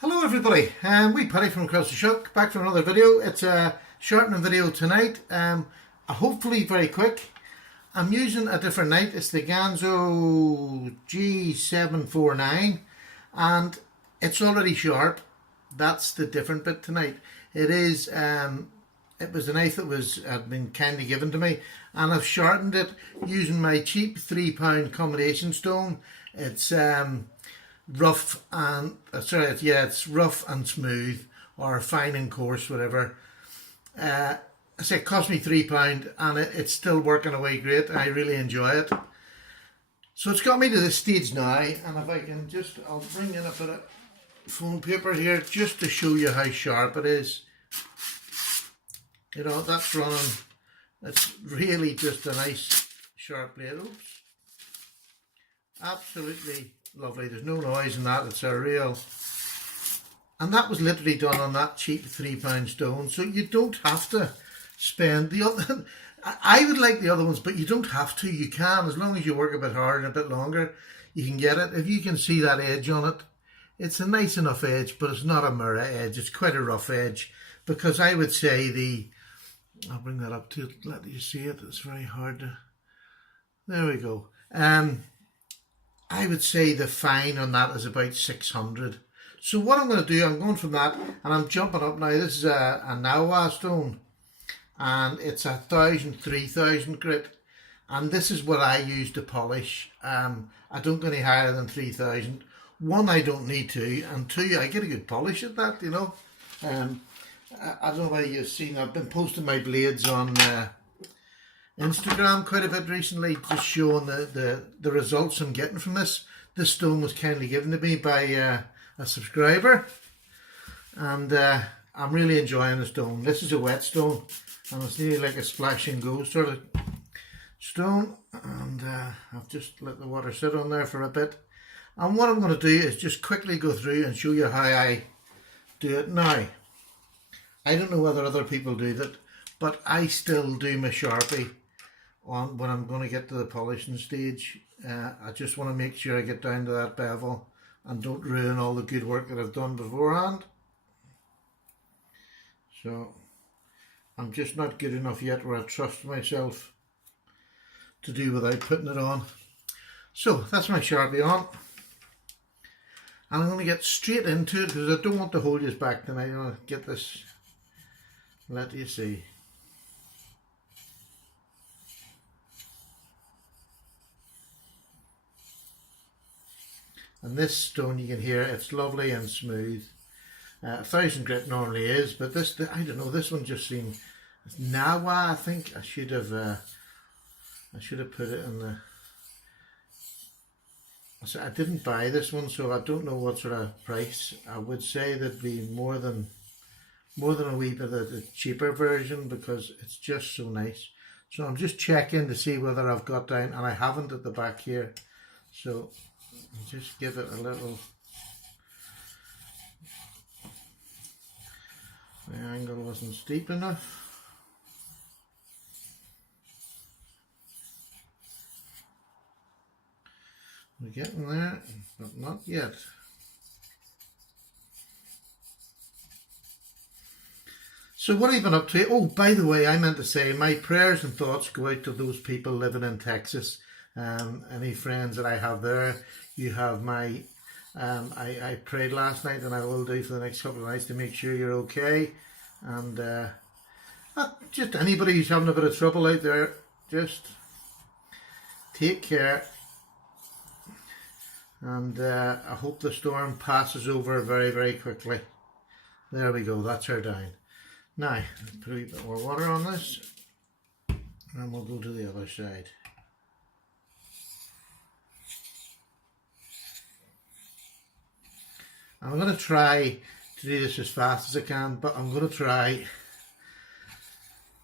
Hello everybody, we Paddy from across the Shuck, back for another video. It's a sharpening video tonight, hopefully very quick. I'm using a different knife. It's the Ganzo G749 and it's already sharp. That's the different bit tonight. It is, it was a knife that had been kindly given to me, and I've sharpened it using my cheap £3 combination stone. It's rough and it's rough and smooth, or fine and coarse, whatever. I say it cost me £3 and it's still working away great. I really enjoy it. So it's got me to this stage now, and if I can I'll bring in a bit of phone paper here just to show you how sharp it is. You know, that's running. It's really just a nice sharp blade. Oops. Absolutely lovely. There's no noise in that. It's a real, and that was literally done on that cheap £3 stone. So you don't have to spend the other. I would like the other ones, but you don't have to. You can, as long as you work a bit hard and a bit longer, you can get it. If you can see that edge on it, it's a nice enough edge, but it's not a mirror edge. It's quite a rough edge, because I would say I'll bring that up to let you see it. It's very hard to. There we go. I would say the fine on that is about 600. So what I'm going to do, I'm going from that and I'm jumping up now. This is a Nawa stone, and it's 3000 grit, and this is what I use to polish. I don't go any higher than 3000. One, I don't need to, and two, I get a good polish at that, you know. I don't know whether you've seen, I've been posting my blades on Instagram quite a bit recently, just showing the results I'm getting from this. This stone was kindly given to me by a subscriber, and I'm really enjoying the stone. This is a whetstone, and it's nearly like a splash and go sort of stone, and I've just let the water sit on there for a bit. And what I'm going to do is just quickly go through and show you how I do it now. I don't know whether other people do that, but I still do my Sharpie on when I'm going to get to the polishing stage. I just want to make sure I get down to that bevel and don't ruin all the good work that I've done beforehand. So I'm just not good enough yet where I trust myself to do without putting it on. So that's my Sharpie on, and I'm going to get straight into it because I don't want to hold you back tonight. I want to get this, let you see. And this stone, you can hear it's lovely and smooth. 1000 grit normally is, but this, I don't know, this one just seemed Nawa. I think I should have put it in the. So I didn't buy this one, so I don't know what sort of price. I would say that'd be more than a wee bit of the cheaper version, because it's just so nice. So I'm just checking to see whether I've got down, and I haven't at the back here. So just give it a little. The angle wasn't steep enough. We're getting there, but not yet. So what have you been up to? Oh, by the way, I meant to say my prayers and thoughts go out to those people living in Texas. Any friends that I have there. You have my, I prayed last night, and I will do for the next couple of nights to make sure you're okay. And just anybody who's having a bit of trouble out there, just take care. And I hope the storm passes over very, very quickly. There we go, that's her down. Now, put a little bit more water on this, and we'll go to the other side. I'm going to try to do this as fast as I can, but I'm going to try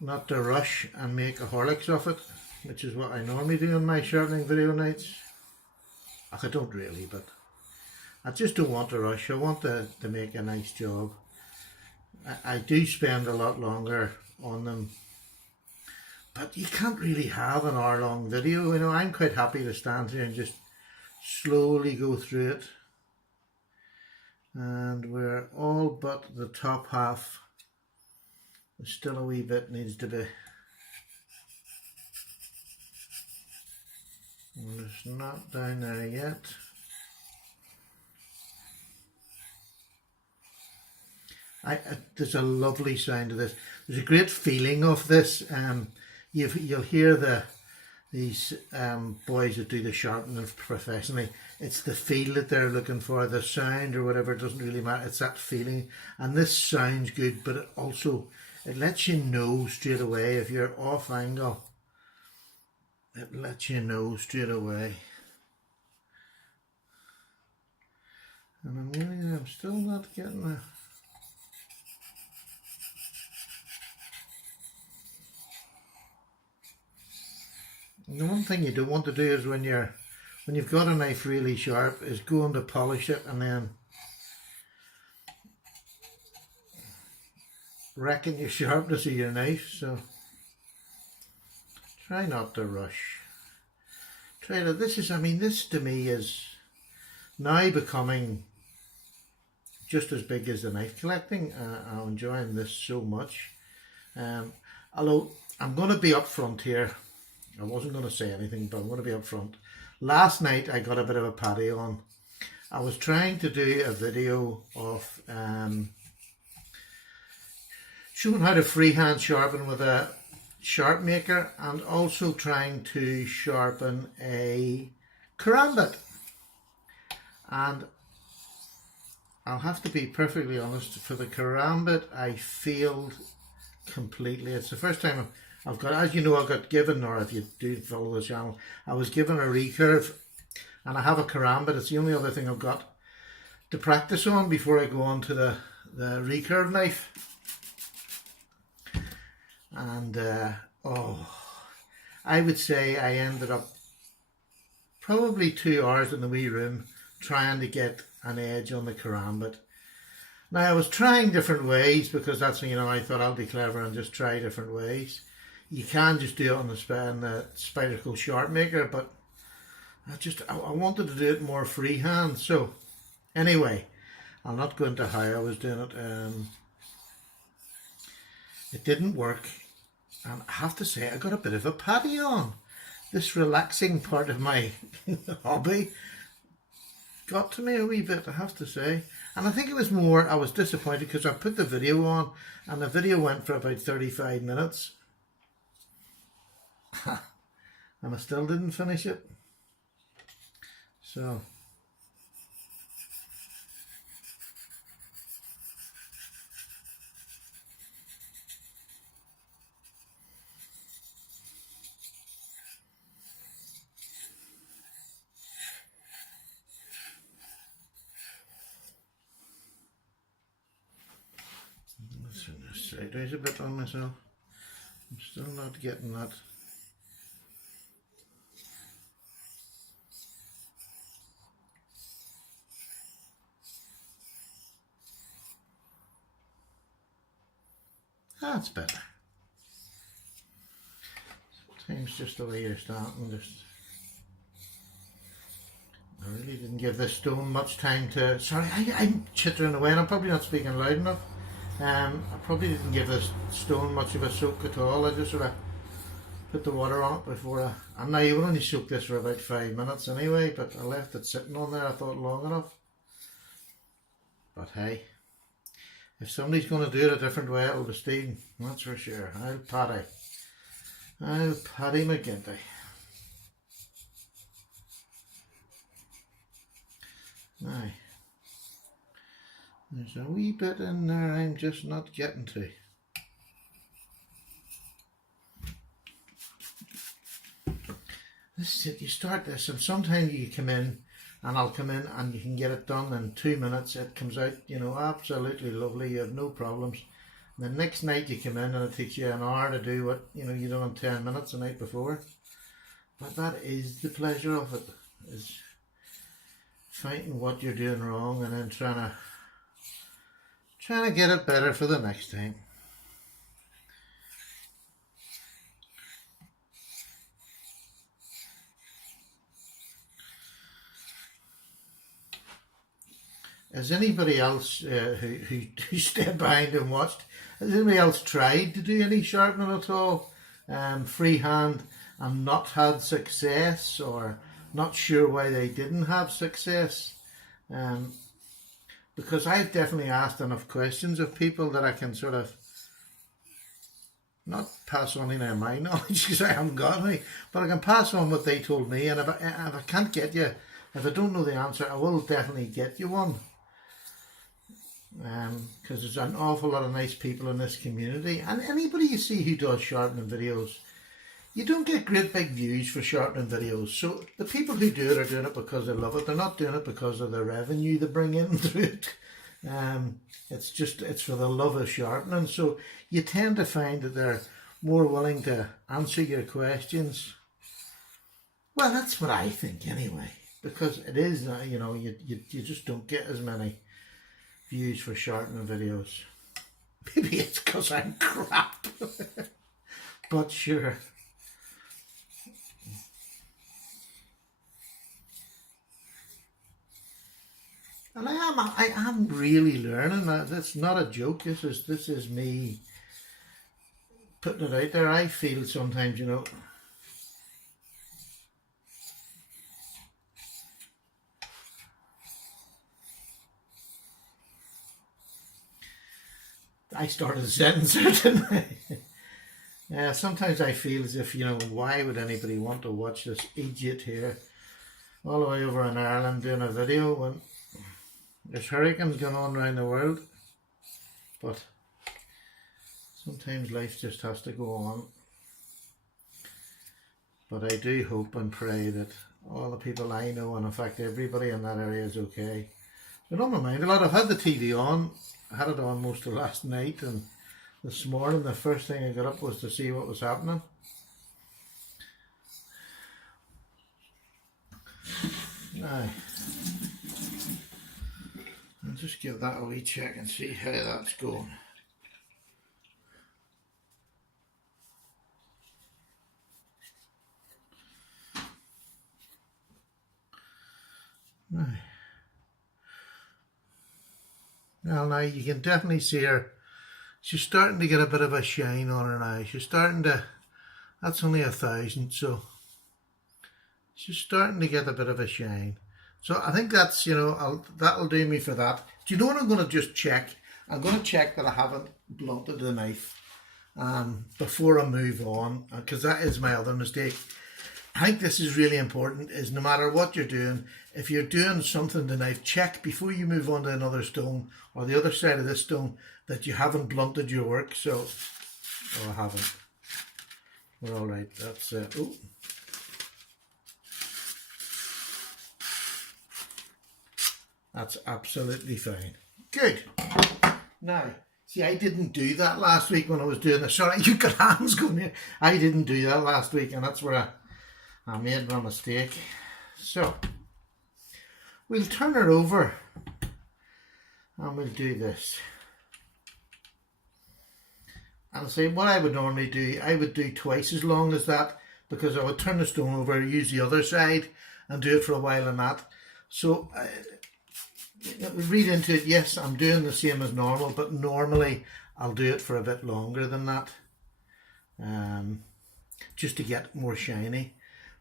not to rush and make a Horlicks of it, which is what I normally do in my sharpening video nights. I don't really, but I just don't want to rush. I want to make a nice job. I do spend a lot longer on them, but you can't really have an hour-long video. You know, I'm quite happy to stand here and just slowly go through it. and we're all but the top half. There's still a wee bit needs to be. And it's not down there yet. There's a lovely sound of this. There's a great feeling of this. You'll hear these boys that do the sharpening professionally. It's the feel that they're looking for, the sound or whatever. It doesn't really matter. It's that feeling, and this sounds good, but it lets you know straight away if you're off angle. It lets you know straight away. And I'm still not getting a. The one thing you don't want to do is when you've got a knife really sharp is going to polish it and then wrecking your sharpness of your knife. So try not to rush. This to me is now becoming just as big as the knife collecting. I'm enjoying this so much. Although I'm going to be upfront here. I wasn't going to say anything, but I'm going to be upfront. Last night I got a bit of a paddy on. I was trying to do a video of showing how to freehand sharpen with a sharp maker, and also trying to sharpen a karambit. And I'll have to be perfectly honest, for the karambit I failed completely. It's the first time I've got, as you know, I got given, or if you do follow the channel, I was given a recurve, and I have a karambit. It's the only other thing I've got to practice on before I go on to the recurve knife. And I would say I ended up probably 2 hours in the wee room trying to get an edge on the karambit. Now I was trying different ways, because that's, I thought I'll be clever and just try different ways. You can just do it on the Spyderco Sharp Maker, but I wanted to do it more freehand. So anyway, I'll not go into how I was doing it. It didn't work, and I have to say I got a bit of a paddy on. This relaxing part of my hobby got to me a wee bit, I have to say. And I think it was more, I was disappointed because I put the video on, and the video went for about 35 minutes. And I still didn't finish it. So let's turn this sideways a bit on myself. I'm still not getting that. That's better. Sometimes just the way you're starting, I really didn't give this stone much time to. Sorry, I'm chittering away and I'm probably not speaking loud enough. I probably didn't give this stone much of a soak at all. I just sort of put the water on it before and now you will only soak this for about 5 minutes anyway, but I left it sitting on there, I thought, long enough. But hey, if somebody's going to do it a different way, it'll be Stephen, that's for sure. I'll Paddy McGinty. Now, there's a wee bit in there I'm just not getting to. This is it, you start this and sometimes you come in, and I'll come in and you can get it done in 2 minutes. It comes out, absolutely lovely. You have no problems. And the next night you come in and it takes you an hour to do what, you done in 10 minutes the night before. But that is the pleasure of it, is finding what you're doing wrong and then trying to get it better for the next time. has anybody else who stepped behind and watched, has anybody else tried to do any sharpening at all, freehand, and not had success, or not sure why they didn't have success? Because I've definitely asked enough questions of people that I can sort of not pass on any of my knowledge, because I haven't got any, but I can pass on what they told me. And if I can't get you, if I don't know the answer, I will definitely get you one. Because there's an awful lot of nice people in this community, and anybody you see who does sharpening videos, you don't get great big views for sharpening videos. So the people who do it are doing it because they love it. They're not doing it because of the revenue they bring in through it. It's for the love of sharpening. So you tend to find that they're more willing to answer your questions. Well, that's what I think anyway, because it is, you know, you just don't get as many views for sharpening videos. Maybe it's because I'm crap. But sure. And I am really learning. That's not a joke. This is me putting it out there. I feel sometimes, you know, I started a sentence there, didn't I? Sometimes I feel as if, you know, why would anybody want to watch this idiot here all the way over in Ireland doing a video when there's hurricanes going on around the world? But sometimes life just has to go on. But I do hope and pray that all the people I know, and in fact everybody in that area, is okay. So don't mind a lot. I've had the TV on. I had it on most of last night, and this morning the first thing I got up was to see what was happening. Now, I'll just give that a wee check and see how that's going. Now. Well, now you can definitely see her. She's starting to get a bit of a shine on her now. She's starting to, that's only 1,000, so she's starting to get a bit of a shine. So I think that's, you know, that'll do me for that. Do you know what I'm going to just check? I'm going to check that I haven't blunted the knife before I move on, because that is my other mistake. I think this is really important, is no matter what you're doing, if you're doing something to knife, check before you move on to another stone or the other side of this stone that you haven't blunted your work. So, oh, I haven't. We're all right. That's it. Oh. That's absolutely fine. Good. Now, see, I didn't do that last week when I was doing this. Sorry, you got hands going here. I didn't do that last week, and that's where I made my mistake. So we'll turn it over and we'll do this. And say what I would normally do, I would do twice as long as that, because I would turn the stone over, use the other side and do it for a while on that. So read into it, yes, I'm doing the same as normal, but normally I'll do it for a bit longer than that, just to get more shiny.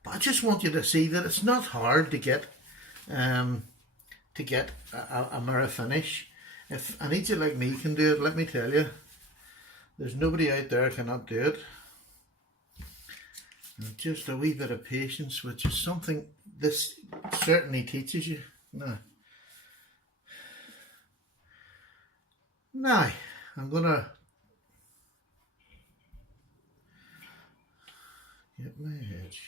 But I just want you to see that it's not hard to get a mirror finish. If an idiot like me can do it, let me tell you, there's nobody out there cannot do it. And just a wee bit of patience, which is something this certainly teaches you. Now, I'm gonna get my edge.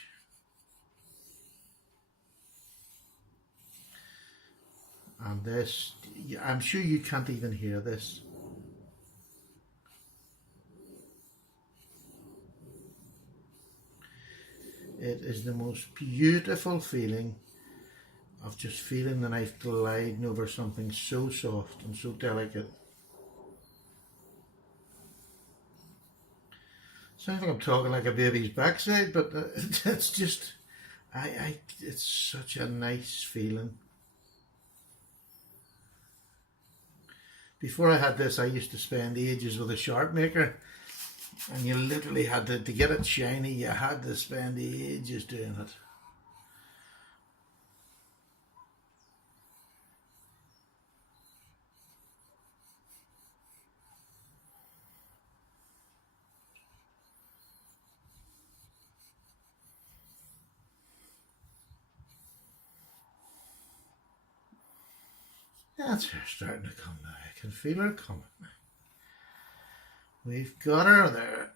And this, I'm sure you can't even hear this. It is the most beautiful feeling of just feeling the knife gliding over something so soft and so delicate. Sounds like I'm talking like a baby's backside, but it's just, it's such a nice feeling. Before I had this, I used to spend ages with a sharp maker, and you literally had to get it shiny, you had to spend ages doing it. That's her starting to come now. I can feel her coming. We've got her there.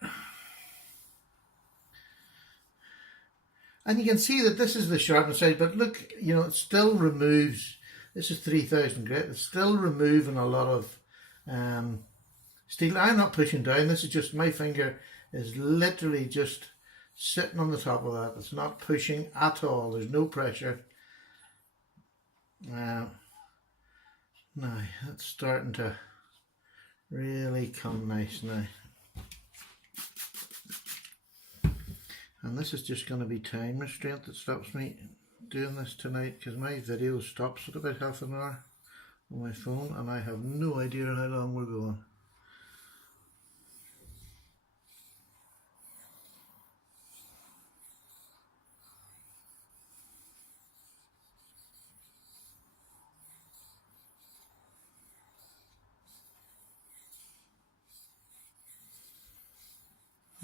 And you can see that this is the sharpness side, but look, you know, it still removes, this is 3000 grit, it's still removing a lot of steel. I'm not pushing down, this is just, my finger is literally just sitting on the top of that. It's not pushing at all, there's no pressure. Now, that's starting to really come nice now. And this is just going to be time restraint that stops me doing this tonight, because my video stops at about half an hour on my phone and I have no idea how long we're going.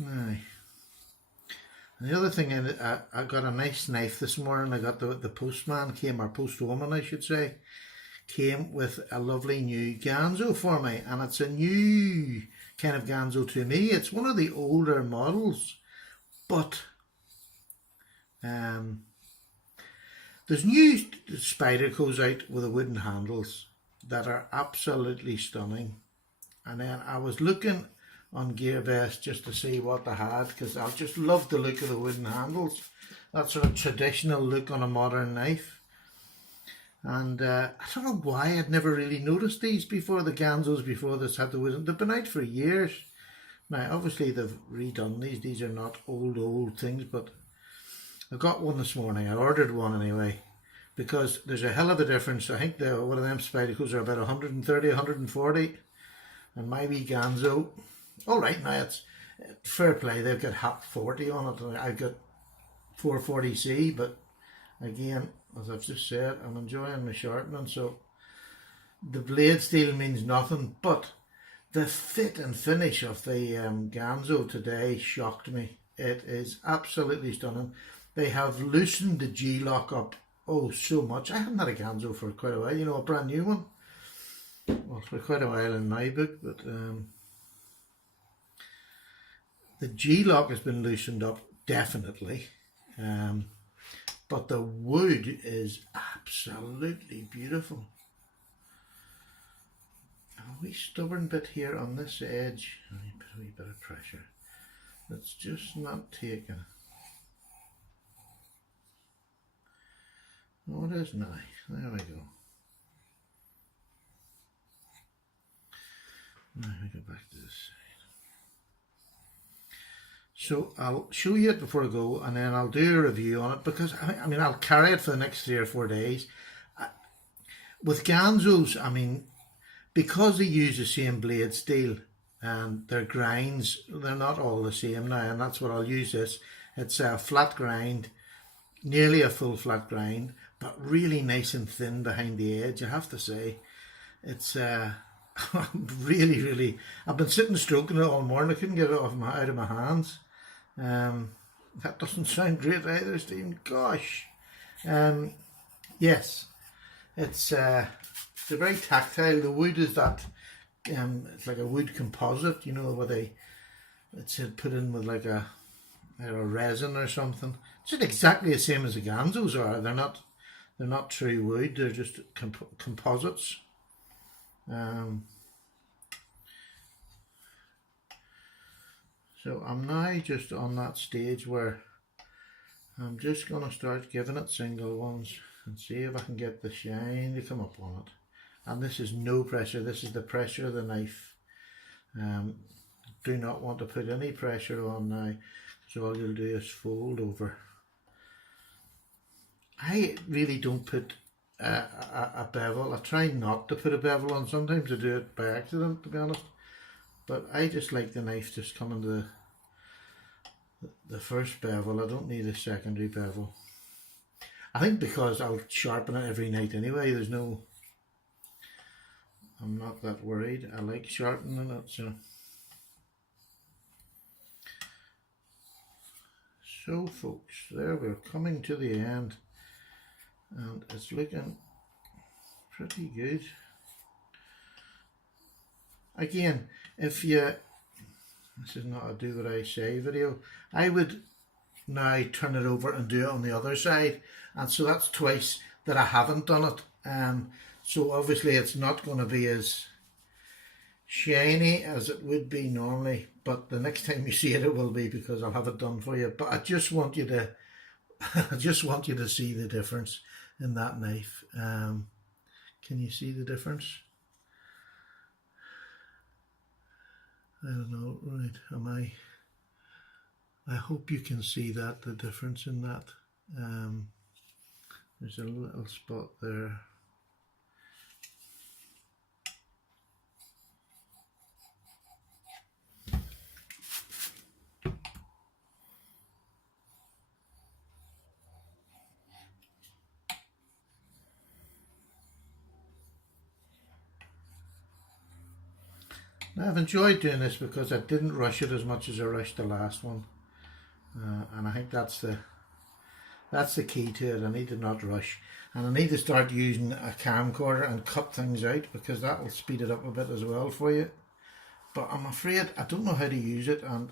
Aye. And the other thing, I got a nice knife this morning. I got the postman came, or postwoman I should say, came with a lovely new Ganzo for me, and it's a new kind of Ganzo to me. It's one of the older models, but there's new Spydercos out with the wooden handles that are absolutely stunning. And then I was looking on GearBest just to see what they had, because I just love the look of the wooden handles, that sort of traditional look on a modern knife. And I don't know why I'd never really noticed these before. The Ganzos before this had the wooden, they've been out for years now. Obviously they've redone these are not old things, but I got one this morning. I ordered one anyway, because there's a hell of a difference. I think one of them Spydercos are about 130, 140, and my wee Ganzo, all right, now it's fair play, they've got HAP 40 on it, and I've got 440C, but again, as I've just said, I'm enjoying my sharpening, so the blade steel means nothing, but the fit and finish of the Ganzo today shocked me. It is absolutely stunning. They have loosened the G-lock up, oh, so much. I haven't had a Ganzo for quite a while, you know, a brand new one. Well, for quite a while in my book, but the G-lock has been loosened up, definitely. But the wood is absolutely beautiful. A wee stubborn bit here on this edge. I need to put a wee bit of pressure. It's just not taking. Oh, it is now. There we go. Now we go back to this side. So I'll show you it before I go, and then I'll do a review on it, because I mean I'll carry it for the next 3 or 4 days. With Ganzos, I mean, because they use the same blade steel and their grinds, they're not all the same now, and that's what I'll use this. It's a flat grind, nearly a full flat grind, but really nice and thin behind the edge, I have to say. It's really, I've been sitting stroking it all morning. I couldn't get it out of my hands. That doesn't sound great either, Stephen. Gosh. Yes, it's very tactile. The wood is that it's like a wood composite, you know, where it's put in with like a resin or something. It's just exactly the same as the Ganzos are. They're not true wood. They're just composites. So I'm now just on that stage where I'm just going to start giving it single ones and see if I can get the shine to come up on it. And this is no pressure, this is the pressure of the knife. Do not want to put any pressure on now, so all you'll do is fold over. I really don't put a bevel. I try not to put a bevel on. Sometimes I do it by accident, to be honest. But I just like the knife just coming to the first bevel. I don't need a secondary bevel. I think because I'll sharpen it every night anyway. I'm not that worried. I like sharpening it, so folks, there we're coming to the end, and it's looking pretty good. Again, this is not a do what I say video, I would now turn it over and do it on the other side, and so that's twice that I haven't done it. So obviously it's not going to be as shiny as it would be normally, but the next time you see it, it will be, because I'll have it done for you. But I just want you to I just want you to see the difference in that knife. Can you see the difference? I don't know, right, I hope you can see that, the difference in that. There's a little spot there. Now, I've enjoyed doing this because I didn't rush it as much as I rushed the last one, and I think that's the key to it. I need to not rush, and I need to start using a camcorder and cut things out, because that will speed it up a bit as well for you. But I'm afraid I don't know how to use it, and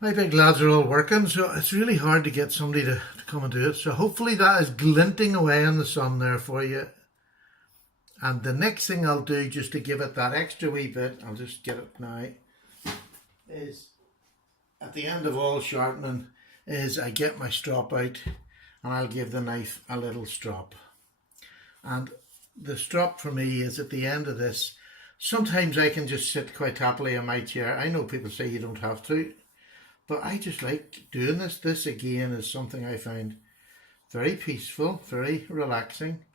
my big lads are all working, so it's really hard to get somebody to come and do it. So hopefully that is glinting away in the sun there for you. And the next thing I'll do, just to give it that extra wee bit, I'll just get it now, is at the end of all sharpening, is I get my strop out and I'll give the knife a little strop. And the strop for me is at the end of this. Sometimes I can just sit quite happily in my chair. I know people say you don't have to, but I just like doing this. This again is something I find very peaceful, very relaxing.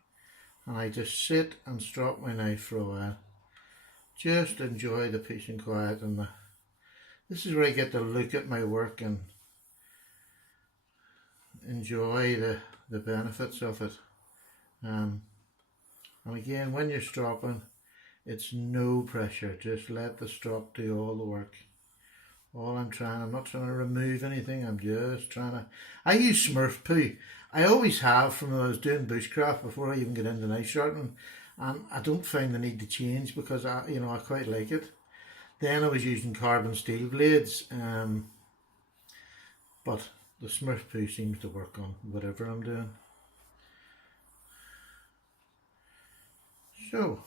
And I just sit and strop my knife for a while. Just enjoy the peace and quiet, and this is where I get to look at my work and enjoy the benefits of it. And again, when you're stropping, it's no pressure. Just let the strop do all the work. I'm not trying to remove anything. I'm just trying to. I use Smurf poo. I always have, from when I was doing bushcraft before I even get into knife sharpening, and I don't find the need to change, because I quite like it. Then I was using carbon steel blades, but the Smurf poo seems to work on whatever I'm doing. So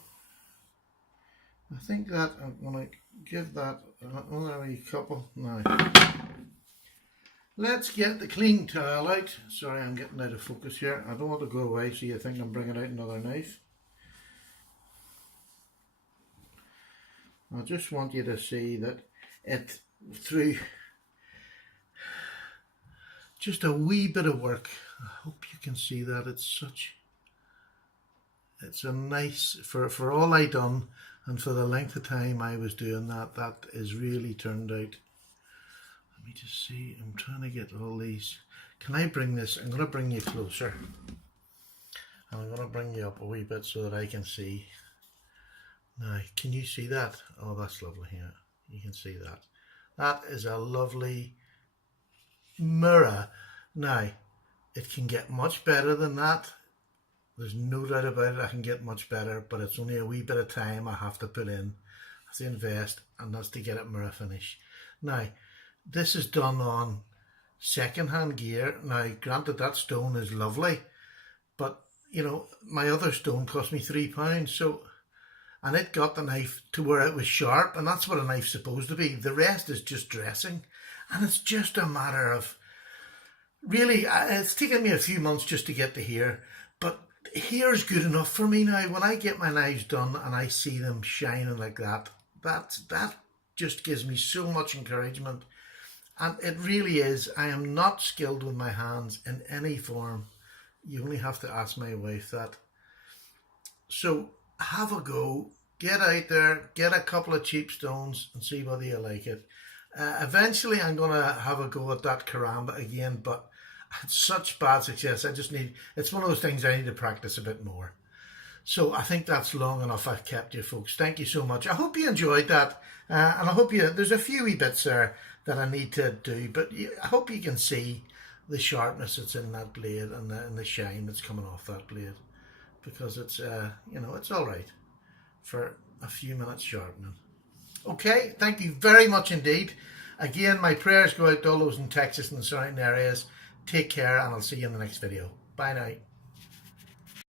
I think that I'm going to give that another wee couple now. Let's get the clean towel out. Sorry, I'm getting out of focus here. I don't want to go away so you think I'm bringing out another knife. I just want you to see that it, through just a wee bit of work, I hope you can see that. It's a nice, for all I done and for the length of time I was doing that is really turned out. Let me just see, I'm trying to get all these. Can I bring this? I'm going to bring you closer. And I'm going to bring you up a wee bit so that I can see. Now, can you see that? Oh, that's lovely here. You can see that. That is a lovely mirror. Now, it can get much better than that. There's no doubt about it, I can get much better, but it's only a wee bit of time I have to put in. I have to invest, and that's to get it mirror finish. Now, this is done on second-hand gear. Now, granted, that stone is lovely, but, my other stone cost me £3, so, and it got the knife to where it was sharp, and that's what a knife's supposed to be. The rest is just dressing, and it's just a matter of, really, it's taken me a few months just to get to here, but here's good enough for me now. When I get my knives done and I see them shining like that just gives me so much encouragement. And it really is, I am not skilled with my hands in any form. You only have to ask my wife that. So have a go. Get out there, get a couple of cheap stones and see whether you like it. Eventually I'm going to have a go at that karamba again, but I had such bad success. It's one of those things I need to practice a bit more. So I think that's long enough. I've kept you, folks. Thank you so much. I hope you enjoyed that. And I hope there's a few wee bits there that I need to do, but I hope you can see the sharpness that's in that blade and the shine that's coming off that blade, because it's, it's all right for a few minutes sharpening. Okay, thank you very much indeed. Again, my prayers go out to all those in Texas and the surrounding areas. Take care, and I'll see you in the next video. Bye now.